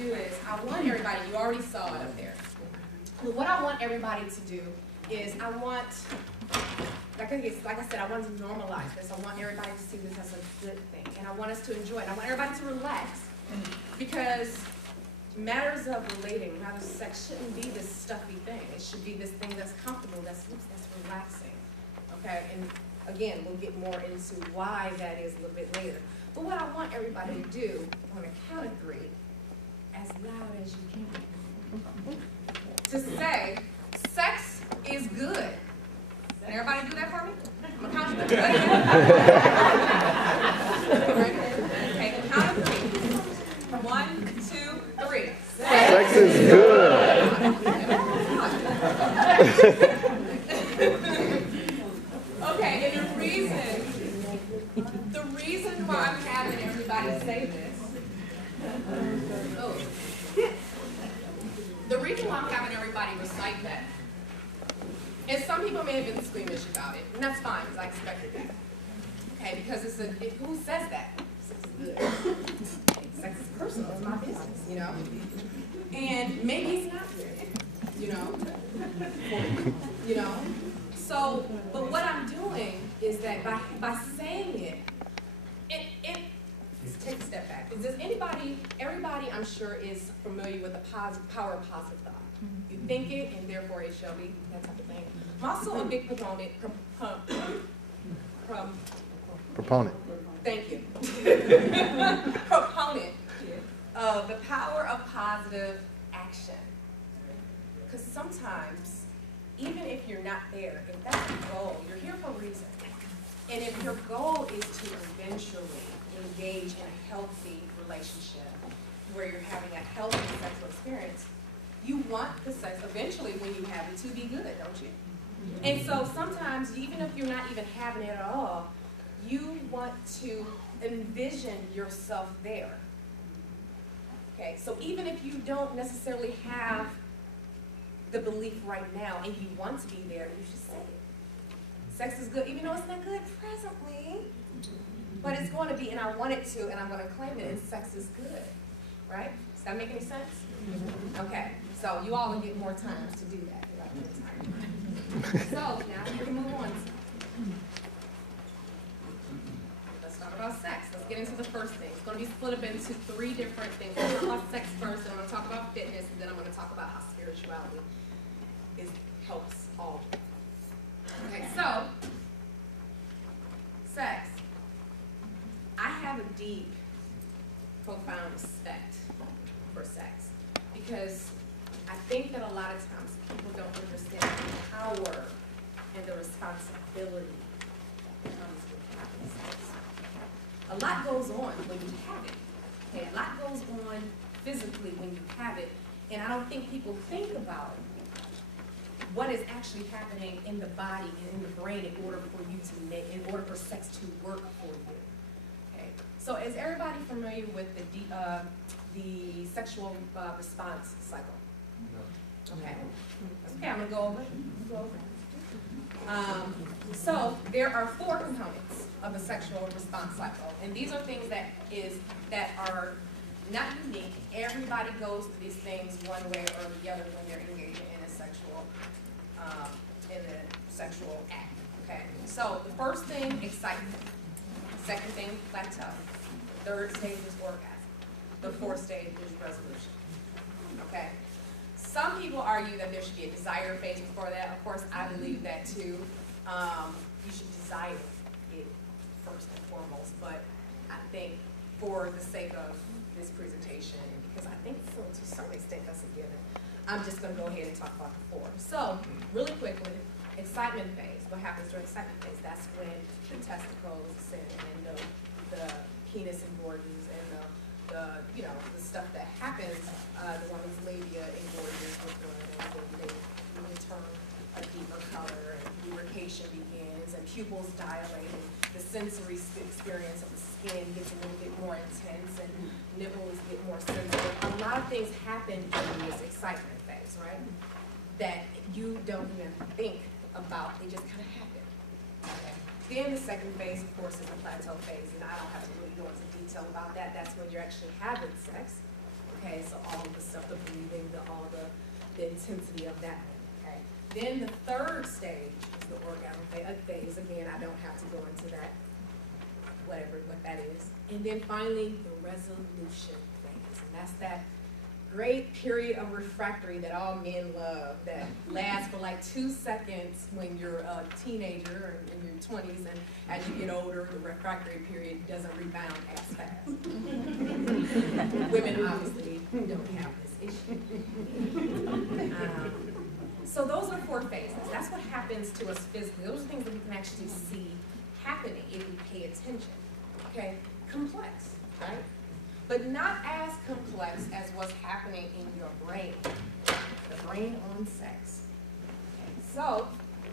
do is, I want everybody, you already saw it up there. But what I want everybody to do is I want, like I said, I want to normalize this. I want everybody to see this as a good thing. And I want us to enjoy it. I want everybody to relax. Because matters of relating, matters of sex shouldn't be this stuffy thing. It should be this thing that's comfortable, that's relaxing. Okay? And again, we'll get more into why that is a little bit later. But what I want everybody to do on a count of 3, as loud as you can, to say, sex is good. Can everybody do that for me? I'm gonna count to 3. Okay, the count of 3. 1, 2, 3. Sex is good. Okay, and the reason why I'm having everybody say this, the reason why I'm having everybody recite that, and some people may have been squeamish about it, and that's fine, because I expected that. Okay, because who says that? Sex is good. Sex is personal, it's my business, you know? And maybe it's not good, you know? So, but what I'm doing is that by saying it, let's take a step back. Does everybody I'm sure is familiar with the power of positive thought. You think it, and therefore it shall be, that type of thing. I'm also a big proponent, thank you. Proponent of the power of positive action. Because sometimes, even if you're not there, if that's your goal, you're here for a reason. And if your goal is to eventually engage in a healthy relationship where you're having a healthy sexual experience, you want the sex eventually when you have it to be good, don't you? And so sometimes, even if you're not even having it at all, you want to envision yourself there. Okay, so even if you don't necessarily have the belief right now and you want to be there, you should say it. Sex is good, even though it's not good presently, but it's going to be, and I want it to, and I'm going to claim it, and sex is good, right? Does that make any sense? Okay, so you all will get more time to do that. So now we can move on. Let's talk about sex. Let's get into the first thing. It's going to be split up into 3 different things. I'm going to talk about sex first, and I'm going to talk about fitness, and then I'm going to talk about how spirituality helps all. Okay, so sex. I have a deep, profound respect for sex because I think that a lot of times people don't understand the power and the responsibility that comes with having sex. A lot goes on when you have it. Okay, a lot goes on physically when you have it, and I don't think people think about what is actually happening in the body and in the brain in order for sex to work for you. Okay, so is everybody familiar with the sexual response cycle? Okay. Okay, I'm gonna go over it. So there are 4 components of the sexual response cycle, and these are things that are not unique. Everybody goes through these things one way or the other when they're engaging in a sexual act. Okay. So the first thing, excitement. Second thing, plateau. Third stage is orgasm. The 4th stage is resolution. Okay. Some people argue that there should be a desire phase before that. Of course, I believe that too. You should desire it first and foremost, but I think for the sake of this presentation, because I think to some extent that's a given, I'm just going to go ahead and talk about the 4. So, really quickly, excitement phase. What happens during excitement phase? That's when the testicles and the penis engorges and the stuff that happens, the woman's labia engorges with blood, and they turn a deeper color, and lubrication begins, and pupils dilate, and the sensory experience of the skin gets a little bit more intense, and nipples get more sensitive. A lot of things happen during this excitement phase, right? That you don't even think about, they just kind of happen. Okay. Then the second phase, of course, is the plateau phase, and I don't have to really go into detail about that. That's when you're actually having sex. Okay, so all of the stuff, the breathing, all the intensity of that. Okay. Then the third stage is the orgasm phase. Again, I don't have to go into that, what that is. And then finally, the resolution phase, and that's that great period of refractory that all men love, that lasts for like 2 seconds when you're a teenager or in your 20s, and as you get older, the refractory period doesn't rebound as fast. Women obviously don't have this issue. So those are 4 phases. That's what happens to us physically. Those are things that we can actually see happening if we pay attention. Okay, complex, right? But not as complex as what's happening in your brain, the brain on sex. Okay. So,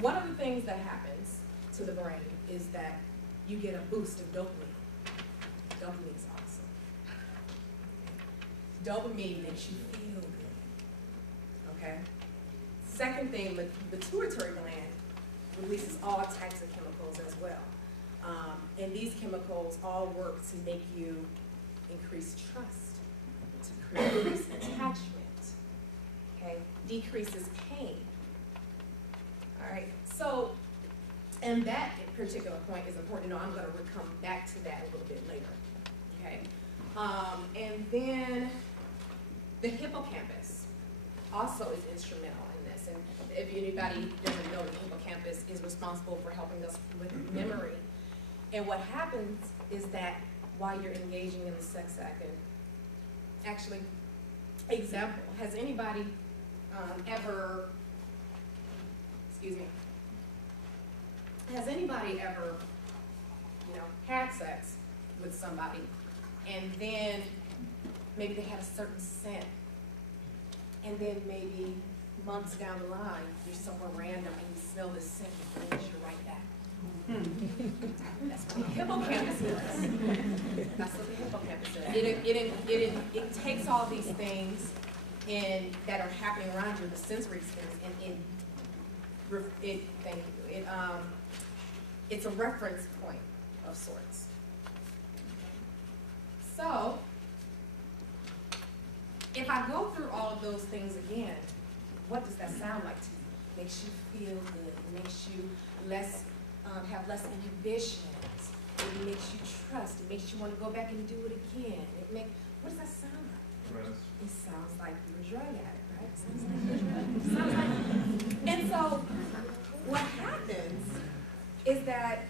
one of the things that happens to the brain is that you get a boost of dopamine. Dopamine is awesome. Dopamine makes you feel good. Okay? Second thing, the pituitary gland releases all types of chemicals as well. And these chemicals all work to make you increase trust, to increase attachment, okay, decreases pain. All right, so, and that particular point is important. I'm going to come back to that a little bit later, okay? And then the hippocampus also is instrumental in this. And if anybody doesn't know, the hippocampus is responsible for helping us with memory. And what happens is that while you're engaging in the sex act, and actually, example, has anybody ever, has anybody ever, had sex with somebody, and then maybe they had a certain scent, and then maybe months down the line, you're somewhere random and you smell this scent and it brings you right back. That's what the hippocampus is. That's what the hippocampus is. It takes all these things that are happening around you, the sensory experience, and it's a reference point of sorts. So, if I go through all of those things again, what does that sound like to you? It makes you feel good. It makes you have less inhibitions. It makes you trust. It makes you want to go back and do it again. What does that sound like? Rest. It sounds like you're a drug addict, right? It sounds like and so what happens is that,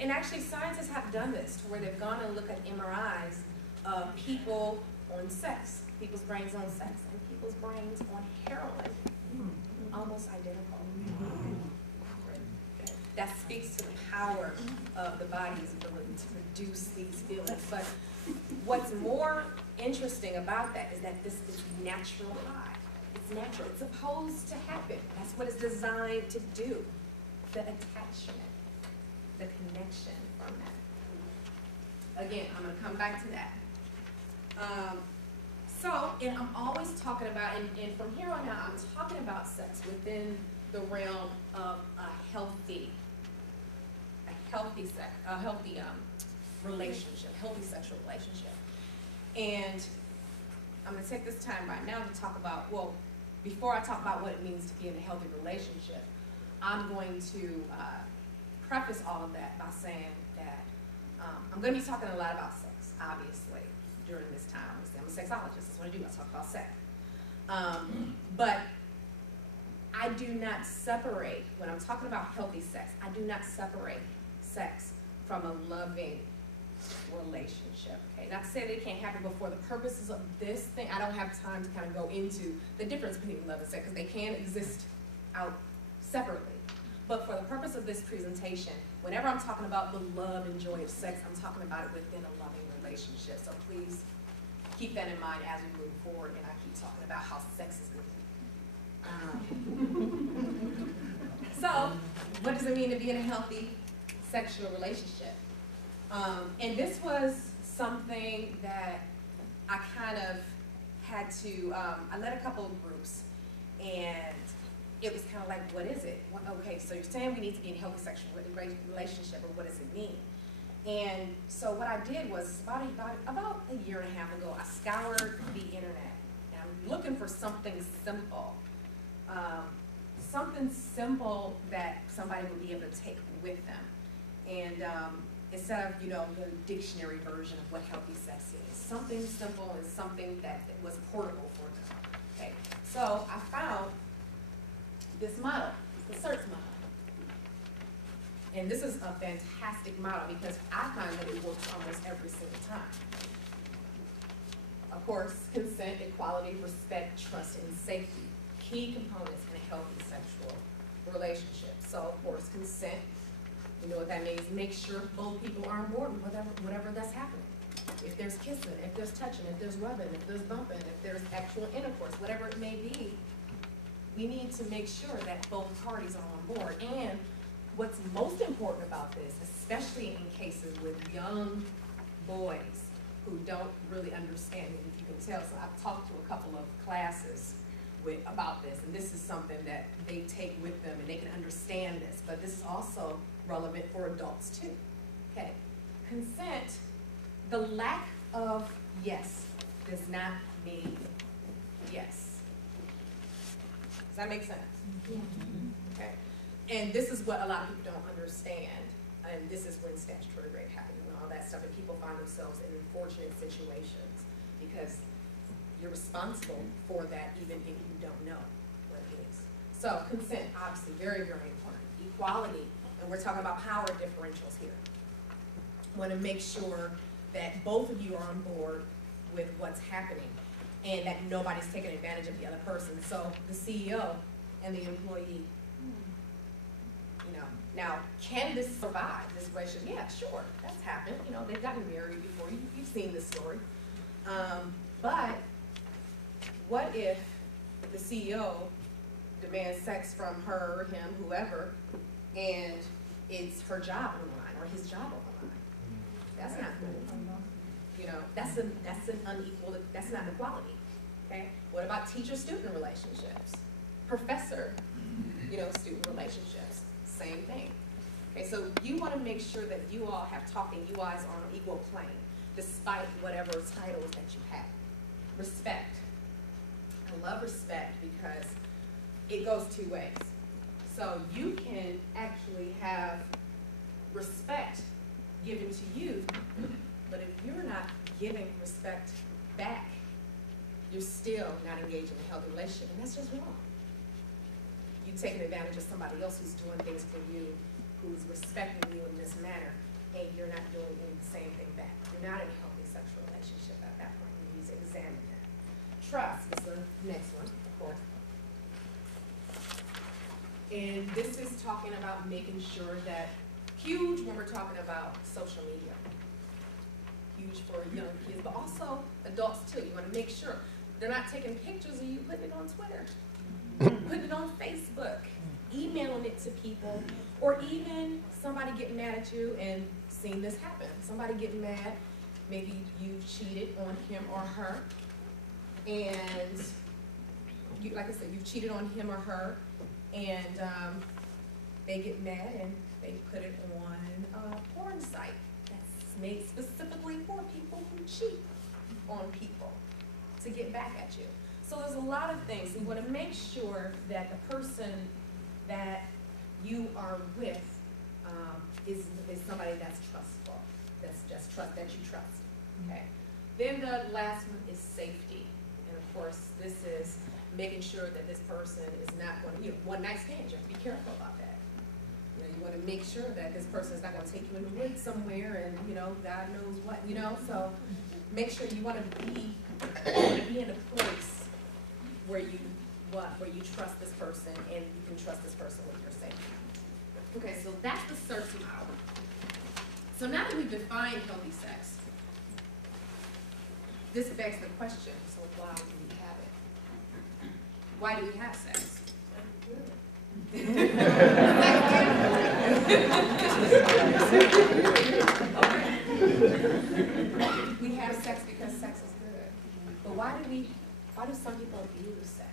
and actually scientists have done this, to where they've gone and looked at MRIs of people on sex, people's brains on sex, and people's brains on heroin, almost identical. That speaks to the power of the body's ability to produce these feelings. But what's more interesting about that is that this is natural high. It's natural. It's supposed to happen. That's what it's designed to do. The attachment, the connection from that. Again, I'm going to come back to that. And I'm always talking about, and from here on out, I'm talking about sex within the realm of a healthy relationship, healthy sexual relationship. And I'm going to take this time right now to talk about, well, before I talk about what it means to be in a healthy relationship, I'm going to preface all of that by saying that I'm going to be talking a lot about sex, obviously, during this time. I'm a sexologist. That's what I do. I talk about sex. But I do not separate, when I'm talking about healthy sex, I do not separate sex from a loving relationship. Okay, not to say that it can't happen, but for the purposes of this thing, I don't have time to kind of go into the difference between love and sex, because they can exist out separately. But for the purpose of this presentation, whenever I'm talking about the love and joy of sex, I'm talking about it within a loving relationship. So please keep that in mind as we move forward, and I keep talking about how sex is good. So, what does it mean to be in a healthy sexual relationship? And this was something that I kind of had to, I led a couple of groups, and it was kind of like, what is it? Okay, so you're saying we need to be in a healthy sexual relationship, but what does it mean? And so what I did was, about a year and a half ago, I scoured the internet looking for something simple. Something simple that somebody would be able to take with them. And instead of, the dictionary version of what healthy sex is. Something simple and something that was portable for them. Okay, so I found this model, the search model. And this is a fantastic model because I find that it works almost every single time. Of course, consent, equality, respect, trust, and safety. Key components in a healthy sexual relationship. So, of course, consent, you know what that means. Make sure both people are on board with whatever that's happening. If there's kissing, if there's touching, if there's rubbing, if there's bumping, if there's actual intercourse, whatever it may be, we need to make sure that both parties are on board. And what's most important about this, especially in cases with young boys who don't really understand it, if you can tell. So I've talked to a couple of classes about this, and this is something that they take with them and they can understand this, but this is also relevant for adults too. Okay, consent, the lack of yes does not mean yes. Does that make sense? Yeah. Okay, and this is what a lot of people don't understand, and this is when statutory rape happens and all that stuff, and people find themselves in unfortunate situations because you're responsible for that even if you don't know what it is. So consent, obviously, very, very important. Equality, and we're talking about power differentials here. Want to make sure that both of you are on board with what's happening and that nobody's taking advantage of the other person. So the CEO and the employee, now, can this survive, this relationship? Yeah, sure, that's happened. They've gotten married before. You've seen this story. But what if the CEO demands sex from her, him, whoever, and it's her job on the line or his job on the line? That's not cool. That's an unequal, that's not equality. Okay? What about teacher-student relationships? Professor, student relationships, same thing. Okay, so you want to make sure that you all have talking, you guys are on an equal plane, despite whatever titles that you have. Respect. I love respect because it goes two ways. So you can actually have respect given to you, but if you're not giving respect back, you're still not engaged in a healthy relationship, and that's just wrong. You're taking advantage of somebody else who's doing things for you, who's respecting you in this manner, and you're not doing the same thing back. You're not in a healthy sexual relationship at that point. You need to examine that. Trust is the next one, of course. And this is talking about making sure that, huge when we're talking about social media. Huge for young kids, but also adults too. You want to make sure they're not taking pictures of you putting it on Twitter, putting it on Facebook, emailing it to people, or even somebody getting mad at you and seeing this happen. Somebody getting mad, maybe you've cheated on him or her, and like I said, you've cheated on him or her, and they get mad and they put it on a porn site that's made specifically for people who cheat on people to get back at you. So there's a lot of things. You want to make sure that the person that you are with is somebody that's trustful, that's just that you trust. Okay. Then the last one is safety, and of course this is making sure that this person is not going to, one night stand. You have to be careful about that. You want to make sure that this person is not going to take you in the woods somewhere, and God knows what. So make sure you want to be in a place where you trust this person and you can trust this person with your safety. Okay, so that's the search model. So now that we've defined healthy sex, this begs the question, so why do we have it? Why do we have sex? We have sex because sex is good. But why do some people abuse sex?